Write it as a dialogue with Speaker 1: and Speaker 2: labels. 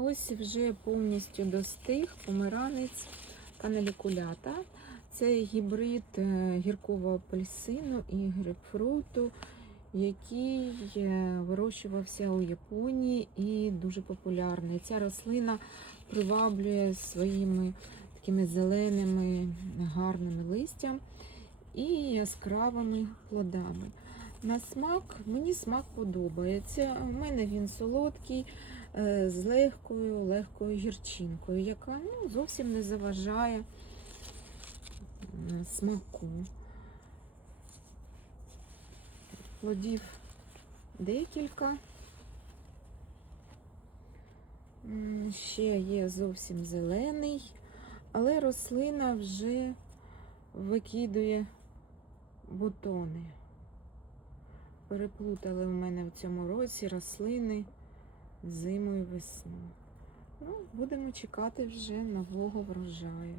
Speaker 1: Ось вже повністю достиг помиранець каналікулята. Це гібрид е, гіркого апельсину і грейпфруту, який е, вирощувався у Японії і дуже популярний. Ця рослина приваблює своїми такими зеленими гарними листям і яскравими плодами. На смак мені смак подобається. У мене він солодкий, з легкою, легкою гірчинкою, яка ну, зовсім не заважає смаку. Плодів декілька. Ще є зовсім зелений, але рослина вже викидує бутони. Переплутали в мене в цьому році рослини зиму і весну. Ну, будемо чекати вже нового врожаю.